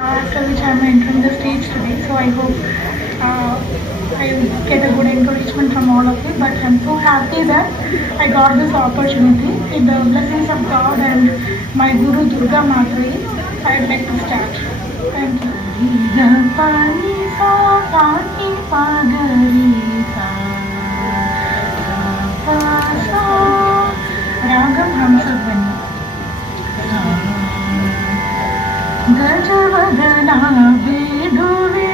after which I'm entering the stage today. So I hope I get a good encouragement from all of you. But I'm so happy that I got this opportunity. With the blessings of God and my Guru Durga Matri, I'd like to start. Thank you. Ragam Hamsavani. गजवदना बेडुवे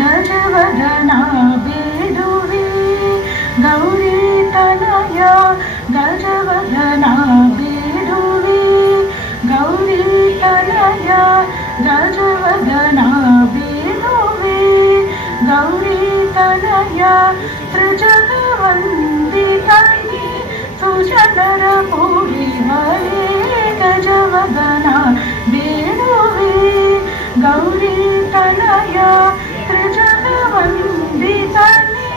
गजवदना बेडुवे Gauri Tanaya गजवदना बेडुवे Gauri Tanaya गजवदना बेडुवे Gauri Tanaya त्रिजगवन्दितये सुजनर पूरिवरे गजवदना बेडुवे Gauri Tanaya त्रिजगवन्दितये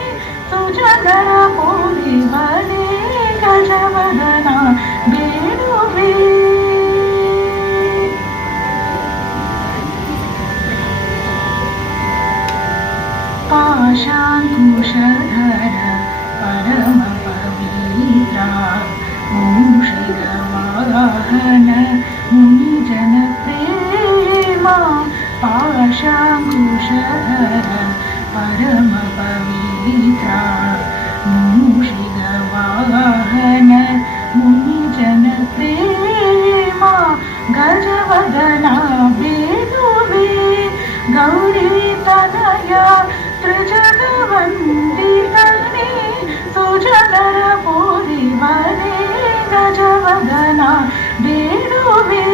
सुजनर पूरिवरे गजवदना बेडुवे पाशाङ्कुशधर परम पवित्रा मूषिकवाहन मुनिजन प्रेमा पाशाङ्कुशधर परम पवित्रा मूषिकवाहन मुनिजन प्रेमा गजवदना बेडुवे गौरी तनया त्रिजगवन्दितये सुजनर पूरिवरे गजवदना बेडुवे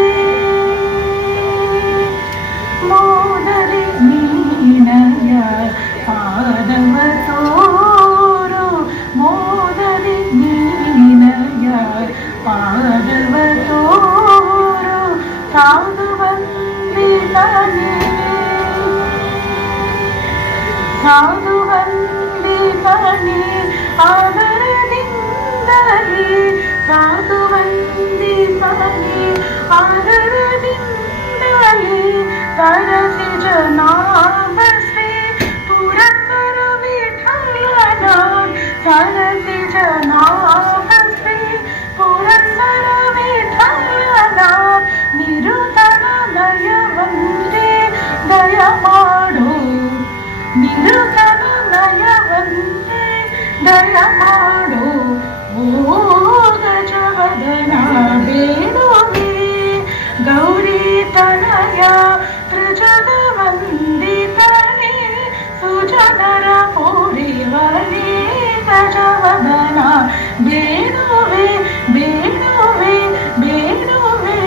मोदरि मीनय पादव तोरो मोदरि मीनय पादव तोरो साधुवन्दितये साधुवन्दितये आदरದಿಂದಲೇ ಸಾಧುವಂದಿತಯೇ ಆದರದಿಂದಲೇ ತರಸಿ ಜನಾಭಶ್ರೀ ಪುರಂದರ ವಿಠಲನ ಸರಸಿ ಜನಾಭಶ್ರೀ ಪುರಂದರ ವಿಠಲನ ನಿರುತನ ದಯವಂತೆ ದಯ ಮಾಡು ನಿರುತನ ನಯವಂತೆ ದಯ ಮಾಡು ಓ ಗಜವದನ ಬೇಡುವೆ ಗೌರಿ ತನಯ ತ್ರಿಜಗವಂದಿತನೆ ಸುಜನರ ಪೂರಿವರೆ ಗಜವದನ ಬೇಡುವೆ ಬೇಡುವೆ ಬೇಡುವೆ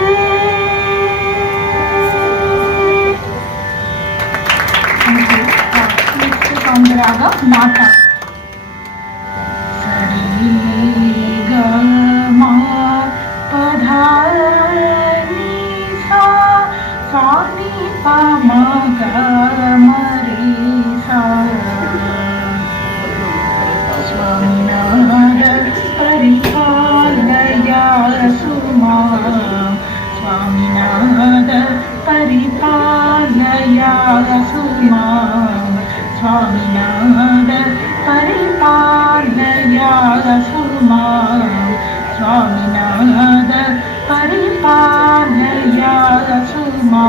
from the raga Mata. Sari ga ma pa dha ni sa sa ni pa ma ga ma re sa Swaminara paripalaya suma Swaminara paripalaya suma Swaminath परिपालया सुमा स्वामिनाथ परिपालया सुमा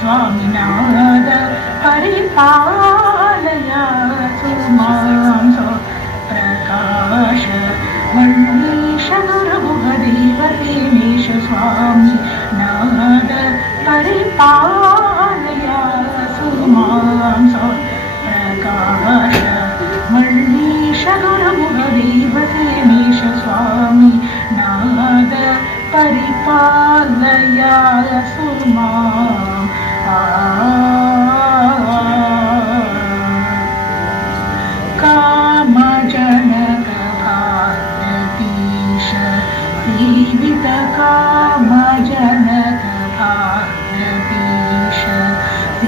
स्वामिनाथ परिपालया सुमा प्रकाश वल्लीश गुरुभुवदेवतेमेश स्वामी नाथ परिपालया सुमा प्रकाश वल्लीश गुरुभुवदेवतेमेश स्वामी नाद परिपालया सुमा कामजनक भारतीश जीवित कामजनक भारतीश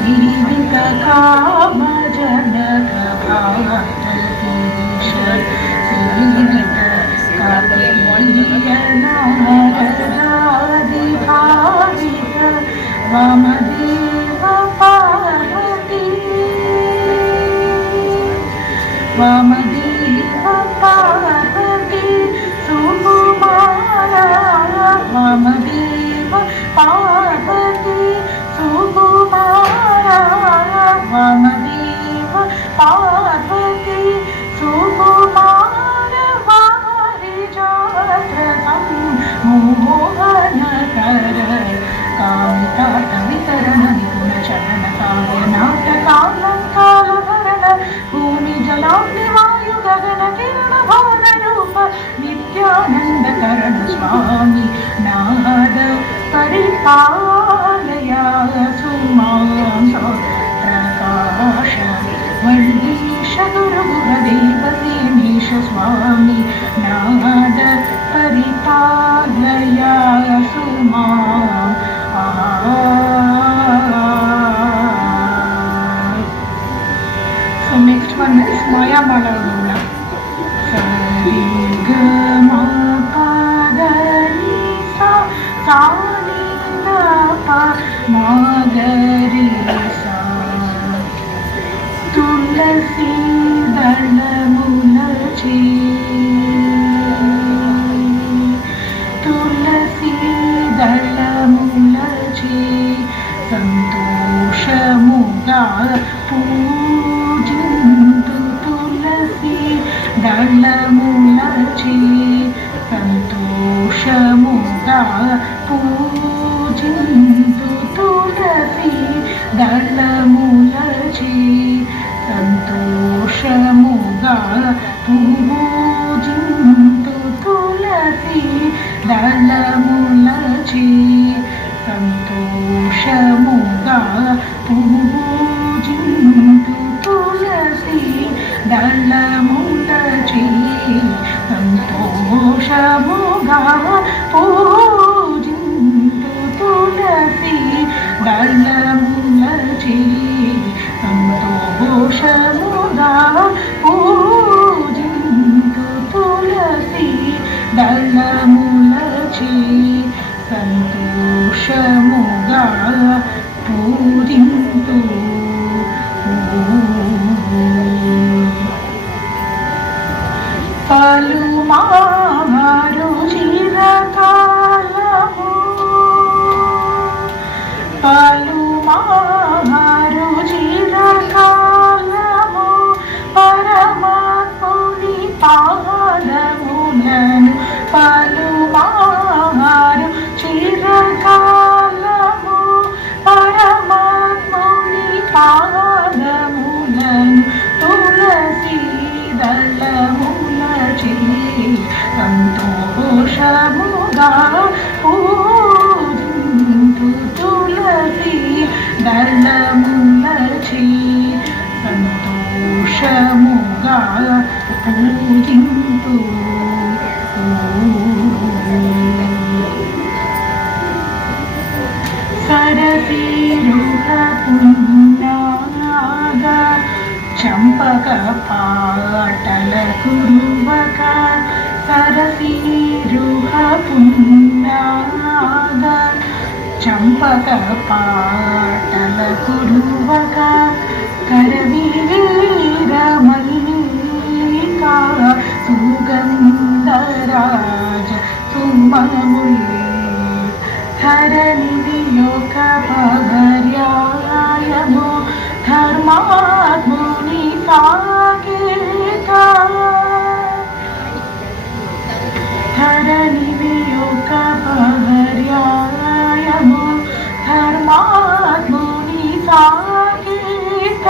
जीवित कामजनक भारतीश जीवित कपीयनादिभावी వామదేవ పార్వతీ వామదేవ పార్వతీ సుకుమార వామదేవ పార్వతీ సుకుమార వామదేవ పార్వతీ సుకుమార వారిజాత్రసం మోహనకర కామితాటవితరణ నిపుణ చరణ కావ్య నాటకాలంకారభరణ భూమి జలాగ్ని వాయు గగన కిరణ భవన రూప నిత్యానందకరణ స్వామి నాద పరిపాలయ సుమాం ప్రకాశ వల్లీశ గురుదేవ సేనీశ స్వామి నాద పరిపాలయ సుమాం So next one is Maya Mala Lula. Sari ga ma pa ga ni sa sa ni da pa ma ga ri sa. Tulasi dalamulachi tulasi dalamulachi సంతోషముగా పూజింతు తులసి దళములచి సంతోషముగా పూజింతు తులసి దళములచి సంతోషముగా పూజింతు తులసి దళములచి సంతోషముగా పూజింతు తులసి దళములచి సంతోషముగా పూజింతు తులసి దళములచి సంతోషముగా పూజింతు తులసి దళములచి సంతోషముగా పూజింతు పలుమారు చిరకాలము పలుమారు చిరకాలము పరమాత్ముని పాదములను పలుమారు చిరకాలము పరమాత్ముని పాదములను తులసి దళములచి సంతోషముగా పూజింతు తులసి దళములచి సంతోషముగా పూజింతు సరసీరుహ పున్నాగ చంపక పాటల కురువక సరసీరుహ పున్నాగ చంపక పాటల కురువక కరవీర మల్లికా సుగంధరాజ సుమముల్ ధరణి యోగ పర్యాయము ధర్మాత్ముని సాకేత ధరణి యోగ పర్యాయము ధర్మాత్ముని సాకేత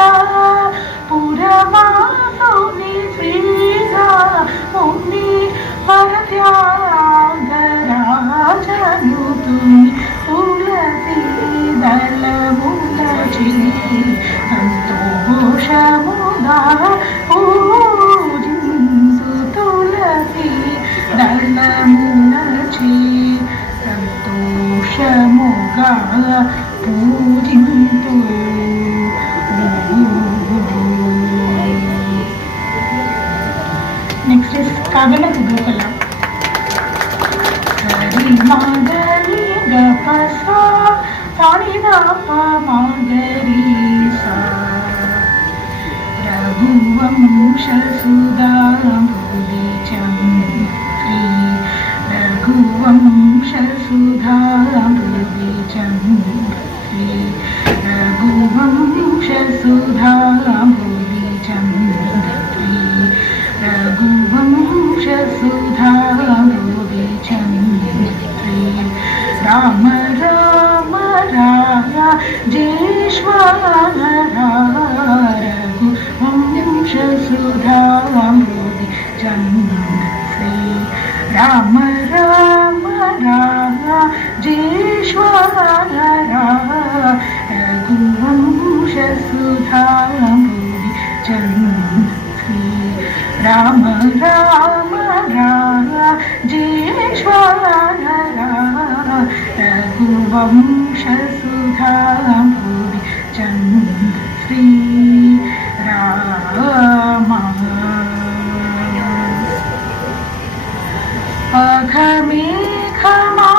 పురమాసుని శ్రీరాముని పరత్యాగరాజనుతుని తులసి దళములచి సంతోషముగా పూజింతు తులసి దళములచి సంతోషముగా పూజింతు నెక్స్ట్ ఇస్ కగనకు గోకలం హరి మాగలి గపస సానిదా సుధాంబుది శ్రీ రామ రామ రాజేశ్వర రఘువంశ సుధాంబుది శ్రీ రామ అఘమేఘమా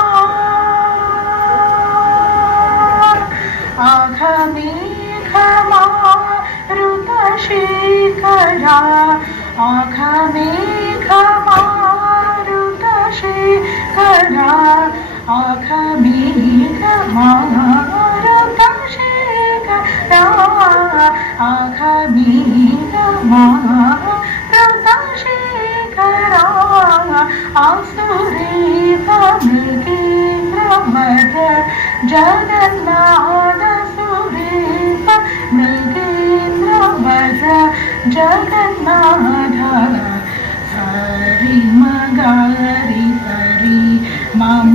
ऋतशेखरा ऋतशेखरा ऋतशेखरा आसुरेत मृगेन्द्र मद जगन्नाथ सुरेत मृगेन्द्र मद जगन्नाथ हरि मगरि हरि मम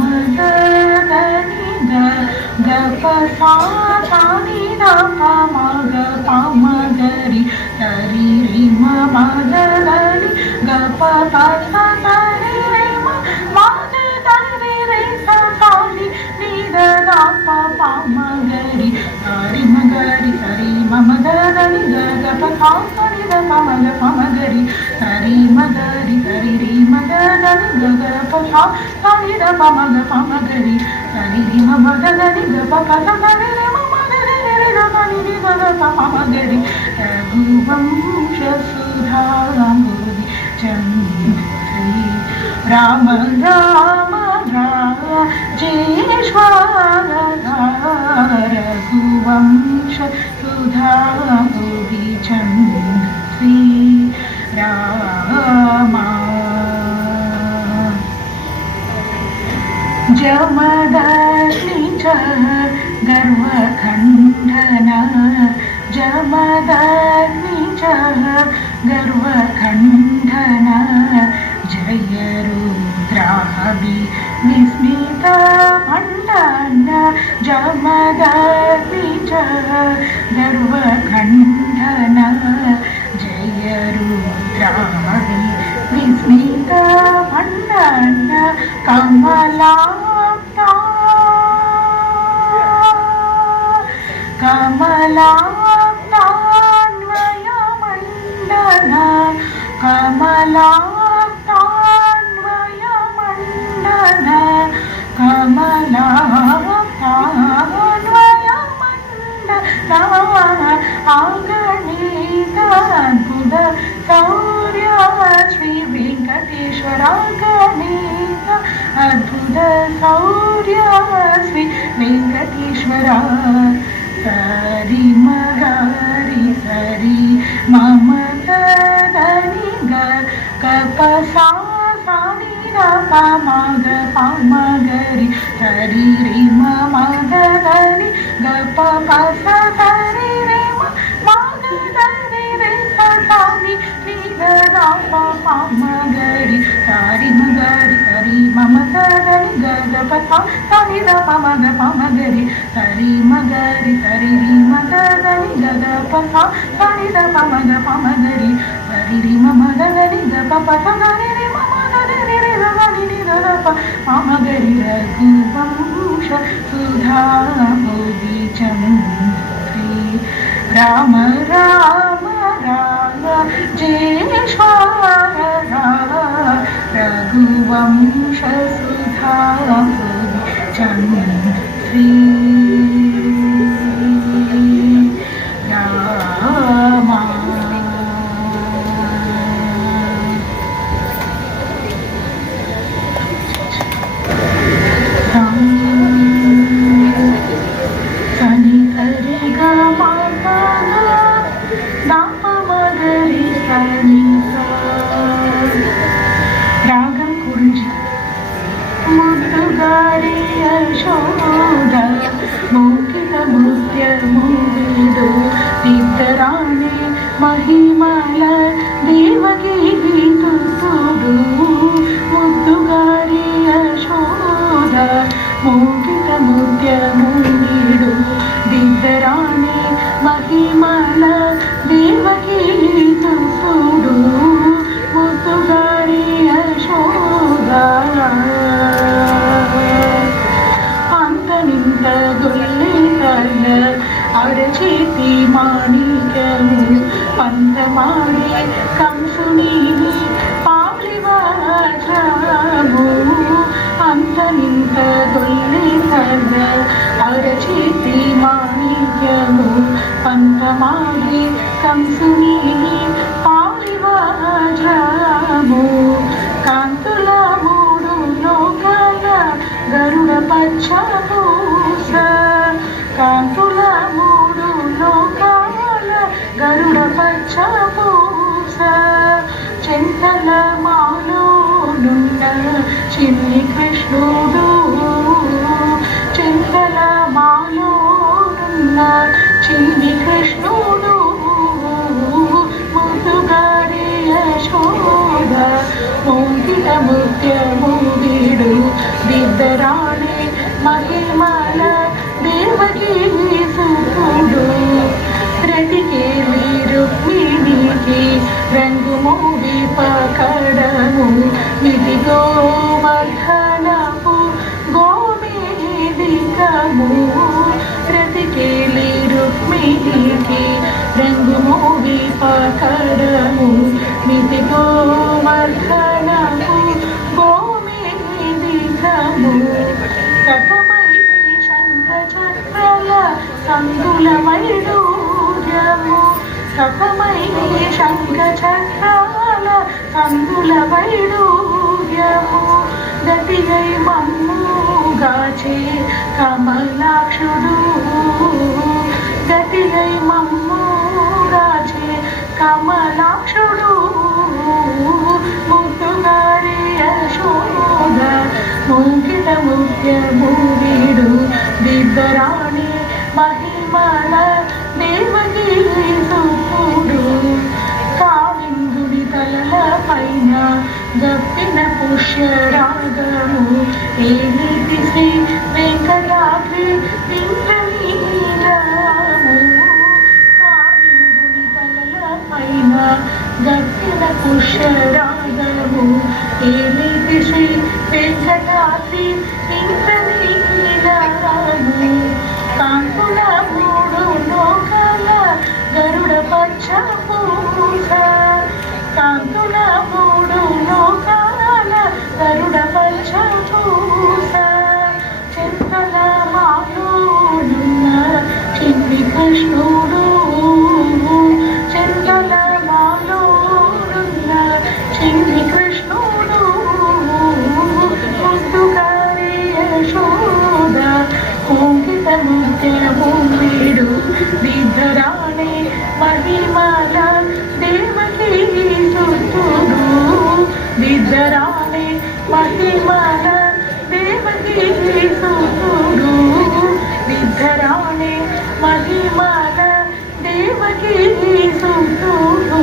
गनि ग प सा नि द प म ग प म गरि हरि रि म म ग रि ग प प स रि रि म म ग रि रि स नि नि द द प प म गरि हरि म गरि हरि म म ग रि ग ग प स नि द प म ग गरि हरि म गरि हरि रि म ग रि ग ग प स नि द प म गरि हरि रि म म ग रि ग प प स रि रि म म ग रि रि ग नि रि ग ग प म गरि रघुवंश सुधांबुदि श्री राम राम राजेश्वर रघुवंश सुधांबुदि श्री राम जमदग्नि च गर्वखण्डन जमदग्नि च गर्वखण्डन जय रुद्राभि विस्मित खण्डन जमदग्नि च गर्वखण्डन जय रुद्राभि विस्मित खण्डन कमलाक्ता कमलाक्तान्वयमण्डन कमलाक्तान्वयमण्डन कमलाक्तान्वयमण्डन आगणित अद्भुत शौर्य श्री वेंकटेश्वर गणित अद्भुत शौर्य श्री वेंकटेश्वर सरि मगरि सरि मम गनि ग प सा नि द प म ग प म गरि हरि रि म म ग रि ग प प स रि रि म म ग रि रि स नि रि ग द प प म गरि हरि म गरि हरि मम गरि ग ग प स नि द प म गरि हरि म गरि हरि रि म गरि ग ग प स नि द प म गरि हरि रि म म गरि ग प प स रि रि म म ग रि रि ग नि नि द प म गरि रघुवंश सुधांबुदि श्री राम राम राजेश्वर रघुवंश सुधांबुदि श्री राम सनि सरि ग म प द प म गरि सनि स रागं कुरिंचि मुद्दुगारि यशोद मौखिक मुद्यमुविदु इतराणि महिमल देवकी तुतुडु मुद्दुगारि यशोद मौखिक मुद्यमुविदु इतराणि महिमल మహిమల దేవకీ సుతుడు ముద్దుగారి యశోద అంతనింత గొల్లి కళ్ళ అరచేతి మాణిక్యము పందమాడి కంసుని పాలివాము అంతనింత గొల్లి కళ్ళ అరచేతి మాణిక్యము పందమాడి కంసుని పాలివాము కాంతుల మూడు లోకాల గరుడ పచ్చపూస కాంతుల మూడు లోకాల గరుడ పచ్చపూస చింతల మాలోనున్న చిన్ని కృష్ణుడు చింతల మాలోనున్న చిన్ని కృష్ణుడు ముద్దుగారి యశోద మోగిట ముత్యము వీడు బిద్దరాణి మహిమల దేవకీ సుతుడు రతికేలి రుక్మిణికి రంగు మోవి పకడము విధి గోవర్ధనపు గోమేదికము రతికేలి రుక్మిణికి రంగు మోవి పకడము విధి గోవర్ధనపు గోమేదికము కథమై శంఖ చక్రల సందుల వైడూర్యము కథమై శంఖ చక్రాల సందుల వైడూర్యము గతిగై మమ్ముగాచే కమలాక్షుడు గతిగై మమ్ముగాచే కమలాక్షుడు ముద్దుగారి యశోద ముంకిట ముత్యము వీడు బిద్దరాణి మహిమల దేవకీ సుతుడు కాళింగుడి తలల పైన గప్పిన పుష్యరాగము ఏలిటి శ్రీ వెంకటాద్రి ఇంద్రనీలము కాళింగుడి తలల పైన గప్పిన పుష్యరాగము ఏలిటి శ్రీ వెంకటాద్రి ఇంద్రనీలము కాంతుల మూడు లోకాల గరుడ పచ్చపూస కాంతుల మూడు లోకాల గరుడ పచ్చపూస చింతల మాలోనున్న చిన్ని కృష్ణుడు చింతల మాలోనున్న చిన్ని కృష్ణుడు ముద్దుగారి యశోద ఓంకిత ముత్యము వీడు బిద్దరాణి మహిమల దేవకీ సుతుడు బిద్దరాణి మహిమల దేవకీ సుతుడు బిద్దరాణి మహిమల దేవకీ సుతుడు